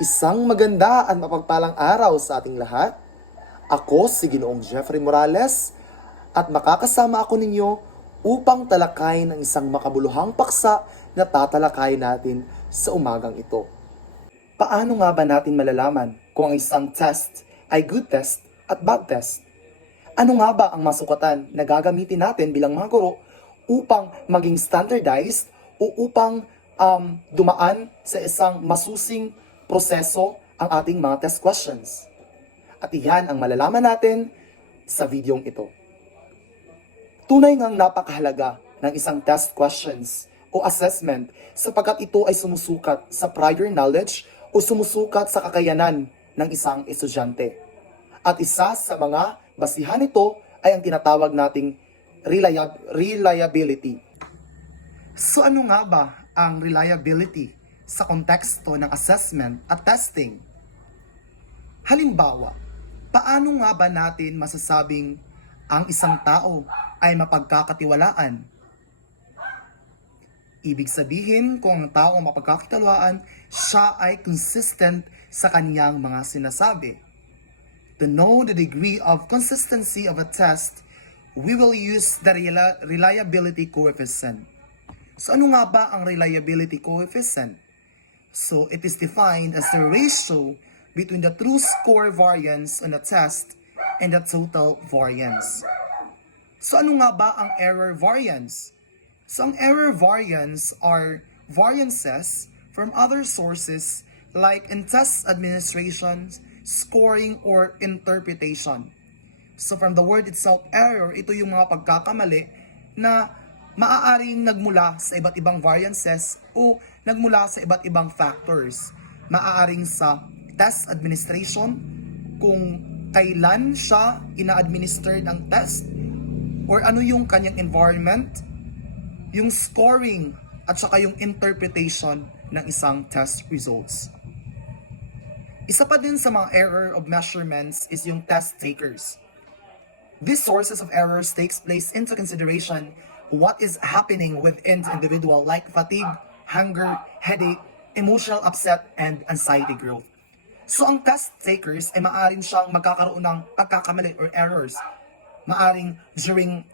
Isang maganda at mapagpalang araw sa ating lahat. Ako si Ginoong Jeffrey Morales at makakasama ako ninyo upang talakayin ang isang makabuluhang paksa na tatalakayin natin sa umagang ito. Paano nga ba natin malalaman kung ang isang test ay good test at bad test? Ano nga ba ang masukatan na gagamitin natin bilang mga guro upang maging standardized o upang dumaan sa isang masusing proseso ang ating mga test questions? At iyan ang malalaman natin sa videong ito. Tunay ngang napakahalaga ng isang test questions o assessment sapagkat ito ay sumusukat sa prior knowledge o sumusukat sa kakayanan ng isang estudyante. At isa sa mga basihan nito ay ang tinatawag nating reliability. So ano nga ba ang reliability sa konteksto ng assessment at testing? Halimbawa, paano nga ba natin masasabing ang isang tao ay mapagkakatiwalaan? Ibig sabihin, kung ang tao mapagkakatiwalaan, siya ay consistent sa kaniyang mga sinasabi. To know the degree of consistency of a test, we will use the reliability coefficient. So ano nga ba ang reliability coefficient? So it is defined as the ratio between the true score variance on a test and the total variance. So ano nga ba ang error variance? So ang error variance are variances from other sources like in test administration, scoring, or interpretation. So from the word itself, error, ito yung mga pagkakamali na maaaring nagmula sa iba't ibang variances o nagmula sa iba't ibang factors. Maaaring sa test administration, kung kailan siya ina-administer ang test, or ano yung kanyang environment, yung scoring, at saka yung interpretation ng isang test results. Isa pa din sa mga error of measurements is yung test takers. These sources of errors takes place into consideration what is happening within the individual like fatigue, hunger, headache, emotional upset, and anxiety growth. So ang test takers ay maaaring siyang magkakaroon ng pagkakamali or errors. Maaring during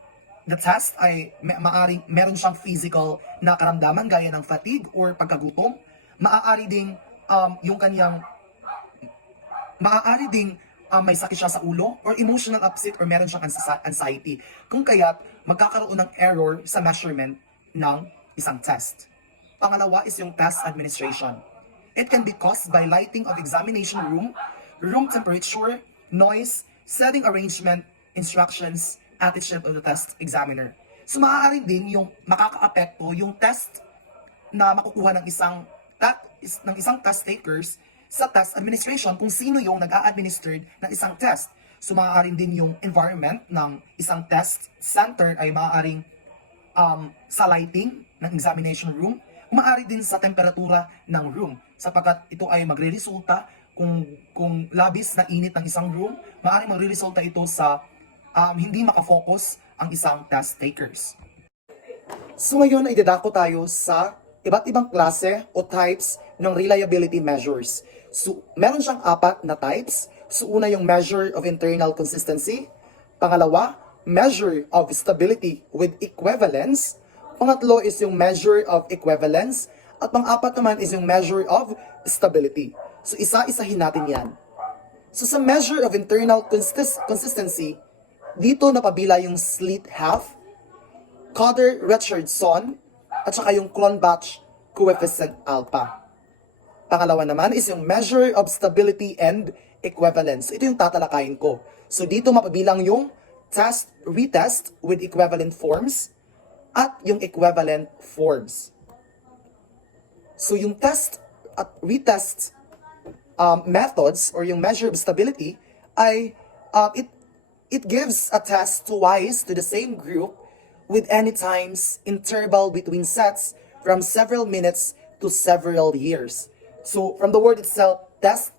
the test ay maaring meron siyang physical na karamdaman gaya ng fatigue or pagkagutom. Maaari ding may sakit siya sa ulo or emotional upset or meron siyang anxiety. Kung kaya't magkakaroon ng error sa measurement ng isang test. Pangalawa is yung test administration. It can be caused by lighting of examination room, room temperature, noise, setting arrangement, instructions, attitude of the test examiner. So maaari din yung makakaapekto yung test na makukuha ng isang test takers sa test administration kung sino yung nag-a-administer ng isang test. So maaaring din yung environment ng isang test center ay maaaring sa lighting ng examination room, maaari din sa temperatura ng room sapagkat ito ay magre-resulta kung labis na init ng isang room, maaaring magre-resulta ito sa hindi makafocus ang isang test takers. So ngayon ay dadako tayo sa iba't ibang klase o types ng reliability measures. So meron siyang 4 na types. So una yung measure of internal consistency. Pangalawa, measure of stability with equivalence. Pangatlo is yung measure of equivalence. At pang-apat naman is yung measure of stability. So isa-isahin natin yan. So sa measure of internal consistency, dito napabila yung Sleet half, Coder-Richardson, at saka yung Cronbach coefficient alpha. Pangalawa naman is yung measure of stability and equivalence. Ito yung tatalakayin ko. So dito mapabilang yung test, retest with equivalent forms at yung equivalent forms. So yung test at retest methods or yung measure of stability ay it gives a test twice to the same group with any times interval between sets from several minutes to several years. So, from the word itself, test,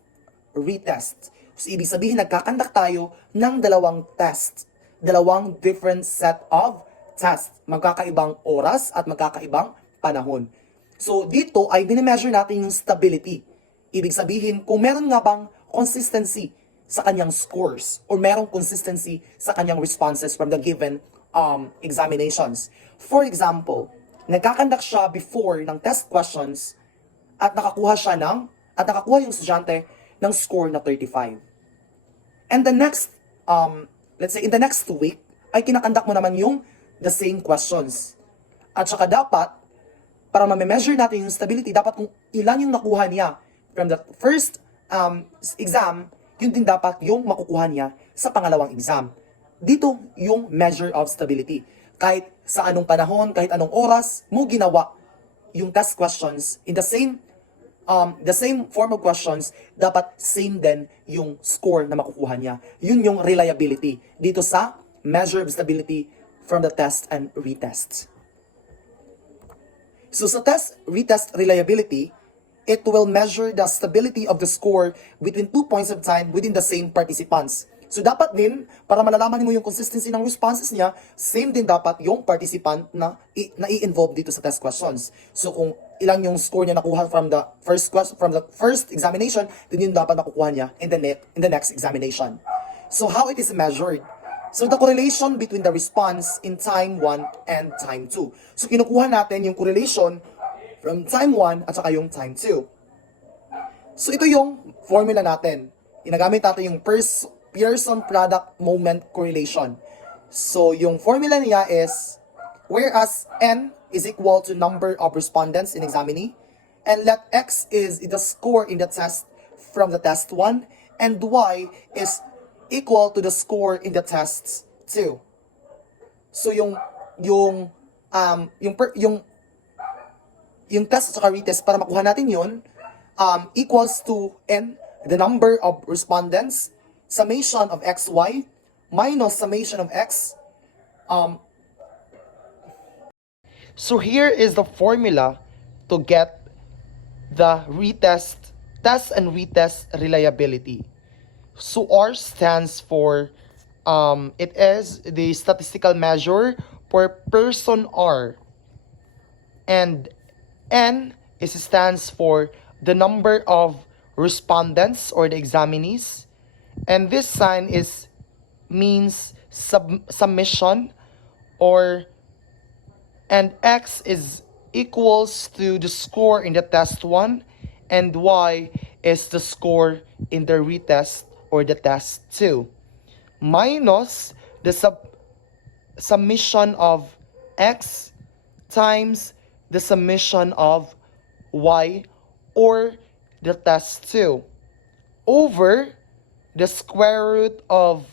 retest. So, ibig sabihin, nagkakandak tayo ng dalawang test. Dalawang different set of test. Magkakaibang oras at magkakaibang panahon. So, dito ay bine-measure natin yung stability. Ibig sabihin, kung meron nga bang consistency sa kanyang scores or merong consistency sa kanyang responses from the given examinations. For example, nagkakandak siya before ng test questions at nakakuha yung estudyante ng score na 35. And the next, let's say in the next week, ay kinakandak mo naman yung the same questions. At saka dapat, para ma-measure natin yung stability, dapat kung ilan yung nakuha niya from the first exam, yun din dapat yung makukuha niya sa pangalawang exam. Dito yung measure of stability. Kahit sa anong panahon, kahit anong oras mo ginawa yung test questions in the same form of questions, dapat same din yung score na makukuha niya. Yun yung reliability dito sa measure of stability from the test and retest. So sa retest reliability, it will measure the stability of the score between 2 points of time within the same participants. So dapat din, para malalaman mo yung consistency ng responses niya, same din dapat yung participant na i-involve dito sa test questions. So kung ilang yung score niya nakuha from the first examination, then yun dapat nakukuha niya in the next examination. So how it is measured? So the correlation between the response in time 1 and time 2. So kinukuha natin yung correlation from time 1 at saka yung time 2. So ito yung formula natin. Ginagamit natin yung Pearson product moment correlation. So yung formula niya is, whereas N is equal to number of respondents in examinee, and let X is the score in the test from the test 1, and Y is equal to the score in the tests 2. So yung test at saka retest, para makuha natin yun, equals to N, the number of respondents, summation of XY, minus summation of X. So here is the formula to get the test and retest reliability. So R stands for, it is the statistical measure for person R. And N stands for the number of respondents or the examinees. And this sign means submission, and X is equals to the score in the test 1, and Y is the score in the retest or the test 2, minus the summation of X times the summation of Y or the test 2 over the square root of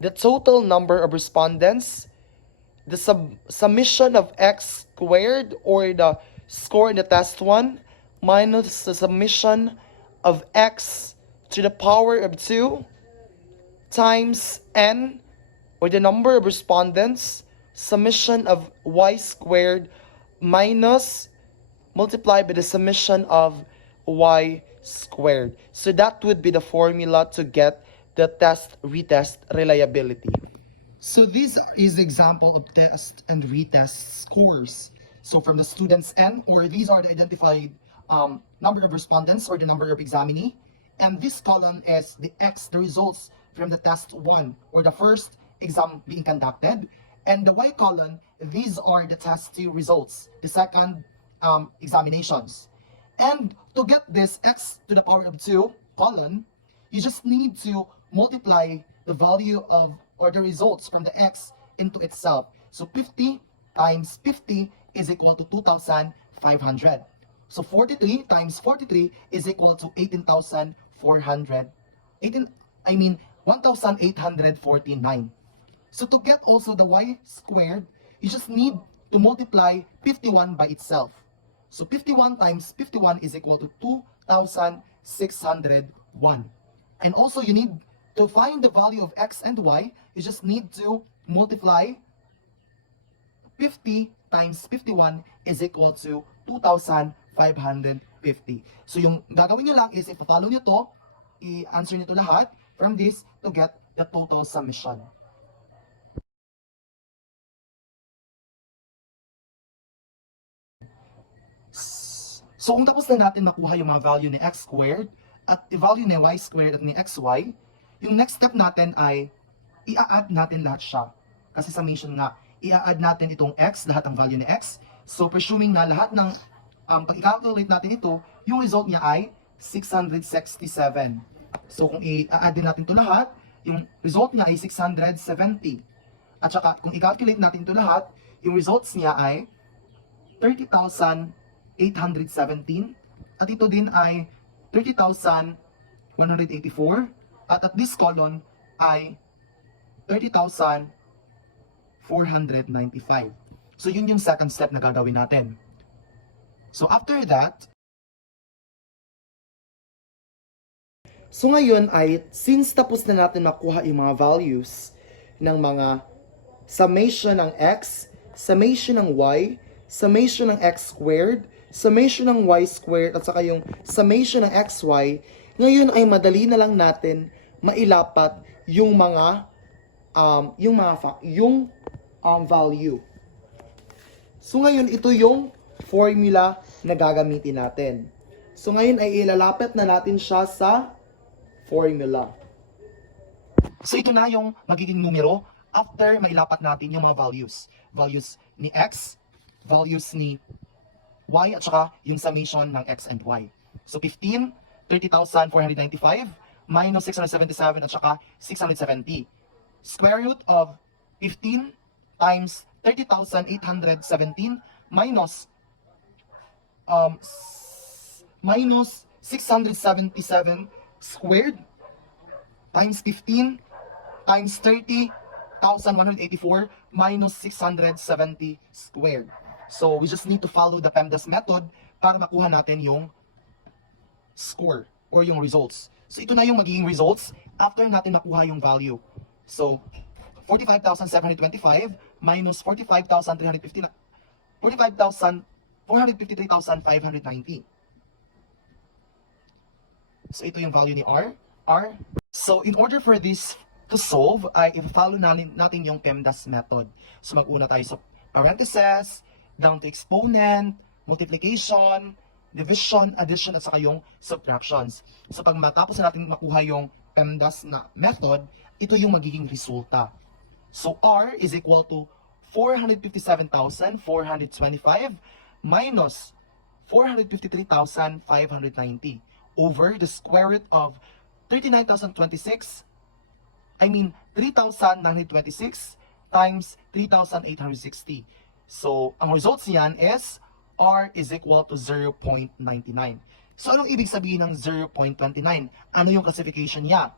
the total number of respondents, the summation of X squared or the score in the test 1, minus the summation of X to the power of 2 times N or the number of respondents, summation of Y squared minus multiplied by the summation of Y squared. So that would be the formula to get the test-retest reliability. So this is the example of test and retest scores. So from the students N, or these are the identified number of respondents or the number of examinee. And this column is the X, the results from the test 1 or the first exam being conducted. And the Y column, these are the test 2 results, the second examinations. And to get this X to the power of 2 column, you just need to multiply the value of or the results from the X into itself. So 50 times 50 is equal to 2,500. So 43 times 43 is equal to 1,849. So to get also the Y squared, you just need to multiply 51 by itself. So 51 times 51 is equal to 2,601. And also you need to find the value of X and Y, you just need to multiply 50 times 51 is equal to 2,550. So yung gagawin nyo lang is i-follow nyo to, i-answer nyo to lahat from this to get the total summation. So kung tapos na natin makuha yung mga value ni x squared at i-value ni y squared at ni xy, yung next step natin ay i-add natin lahat siya. Kasi summation nga, i-add natin itong x, lahat ng value ni x. So presuming na lahat ng pag i-calculate natin ito, yung result niya ay 667. So kung i-add din natin ito lahat, yung result niya ay 670. At saka kung i-calculate natin ito lahat, yung results niya ay 30,817. At ito din ay 30,184. At this column ay 30,495. So yun yung second step na gagawin natin. So after that, so ngayon ay, since tapos na natin makuha yung mga values ng mga summation ng x, summation ng y, summation ng x squared, summation ng y squared, at saka yung summation ng xy, ngayon ay madali na lang natin mailapat yung mga value. So ngayon ito yung formula na gagamitin natin. So ngayon ay ilalapit na natin siya sa formula. So ito na yung magiging numero after mailapat natin yung mga values. Values ni x, values ni y, at saka yung summation ng x and y. So 15, 30,495 minus 677 at saka 670. Square root of 15 times 30,817 minus 677 squared times 15 times 30,184 minus 670 squared. So we just need to follow the PEMDAS method para makuha natin yung score or yung results. So ito na yung magiging results after natin makuha yung value. So 45,725 minus 45,350, 453,590. So ito yung value ni R. So in order for this to solve, ay i-follow natin yung PEMDAS method. So mag-una tayo sa parentheses, down to exponent, multiplication, division, addition, at saka yung subtractions. So pag matapos na natin makuha yung PEMDAS na method, ito yung magiging resulta. So R is equal to 457,425 minus 453,590 over the square root of 39,026, 3,926 times 3,860. So, ang results niyan is R is equal to 0.99. So, anong ibig sabihin ng 0.29? Ano yung classification niya?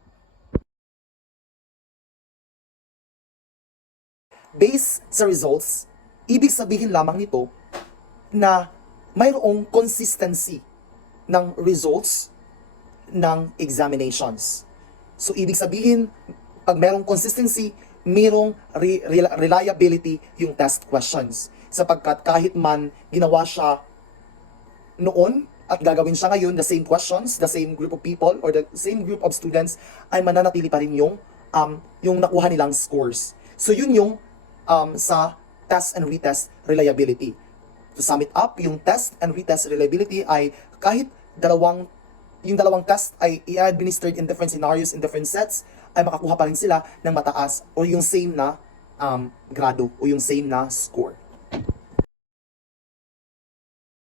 Based sa results, ibig sabihin lamang nito na mayroong consistency ng results ng examinations. So, ibig sabihin, pag mayroong consistency, mayroong reliability yung test questions. Sapagkat kahit man ginawa siya noon at gagawin siya ngayon, the same questions, the same group of people, or the same group of students, ay mananatili pa rin yung nakuha nilang scores. So, yun yung sa test and retest reliability. To sum it up, yung test and retest reliability ay kahit yung dalawang test ay i-administered in different scenarios, in different sets, ay makakuha pa rin sila ng mataas o yung same na grado o yung same na score.